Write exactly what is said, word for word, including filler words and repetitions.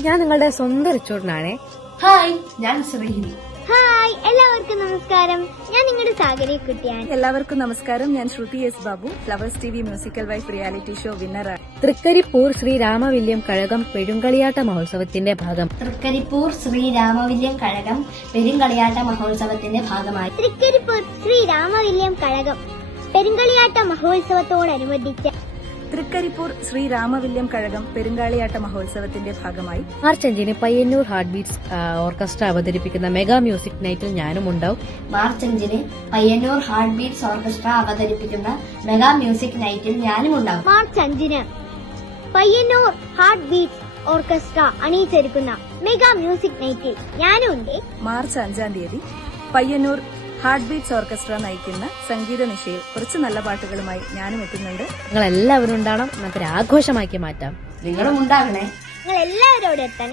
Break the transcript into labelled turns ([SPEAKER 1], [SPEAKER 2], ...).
[SPEAKER 1] ഞാൻ നിങ്ങളുടെ സ്വന്തം റിച്ചോർഡിനാണേ.
[SPEAKER 2] ഹായ്, ഞാൻ ശ്രീഹിരി.
[SPEAKER 3] ഹായ്, എല്ലാവർക്കും നമസ്കാരം. ഞാൻ നിങ്ങളുടെ സാഗരി കുട്ടിയാണ്.
[SPEAKER 4] എല്ലാവർക്കും നമസ്കാരം. ഞാൻ Shruthi S Babu, Flowers T V musical wife reality show വിന്നറാണ്.
[SPEAKER 1] തൃക്കരിപ്പൂർ ശ്രീ രാമവില്യം കഴകം പെരുങ്കളിയാട്ട മഹോത്സവത്തിന്റെ ഭാഗം
[SPEAKER 2] തൃക്കരിപ്പൂർ ശ്രീ രാമവില്യം കഴകം പെരുങ്കളിയാട്ട മഹോത്സവത്തിന്റെ ഭാഗമായി
[SPEAKER 3] തൃക്കരിപ്പൂർ ശ്രീ രാമവില്യം കഴകം പെരുങ്കളിയാട്ട മഹോത്സവത്തോടനുബന്ധിച്ച്
[SPEAKER 4] തൃക്കരിപ്പൂർ ശ്രീ രാമവില്യം കഴകം പെരുങ്കാളിയാട്ട മഹോത്സവത്തിന്റെ ഭാഗമായി
[SPEAKER 1] മാർച്ച് അഞ്ചിന് പയ്യന്നൂർ ഹാർട്ട് ബീറ്റ്സ് ഓർക്കസ്ട്ര അവതരിപ്പിക്കുന്ന മെഗാ മ്യൂസിക് നൈറ്റിൽ ഞാനും ഉണ്ടാവും.
[SPEAKER 2] മാർച്ച് അഞ്ചിന് പയ്യന്നൂർ ഹാർട്ട് ബീറ്റ്സ് ഓർക്കസ്ട്ര അവതരിപ്പിക്കുന്ന മെഗാ മ്യൂസിക് നൈറ്റിൽ ഞാനും ഉണ്ടാവും.
[SPEAKER 3] മാർച്ച് അഞ്ചിന് പയ്യന്നൂർ ഹാർട്ട് ബീറ്റ്സ് ഓർക്കസ്ട്ര അണിയിച്ചൊരുക്കുന്ന മെഗാ മ്യൂസിക് നൈറ്റിൽ ഞാനും ഉണ്ട്.
[SPEAKER 4] മാർച്ച് അഞ്ചാം തീയതി പയ്യന്നൂർ ഹാർട്ട് ബീറ്റ്സ് ഓർക്കസ്ട്ര നയിക്കുന്ന സംഗീത നിശയിൽ കുറച്ച് നല്ല പാട്ടുകളുമായി ഞാനും എത്തുന്നുണ്ട്.
[SPEAKER 1] നിങ്ങൾ എല്ലാവരും ഉണ്ടാവണം. നമുക്കൊരു ആഘോഷമാക്കി മാറ്റാം.
[SPEAKER 2] നിങ്ങളും ഉണ്ടാകണേ.
[SPEAKER 3] നിങ്ങൾ എല്ലാവരോടും എത്തണേ.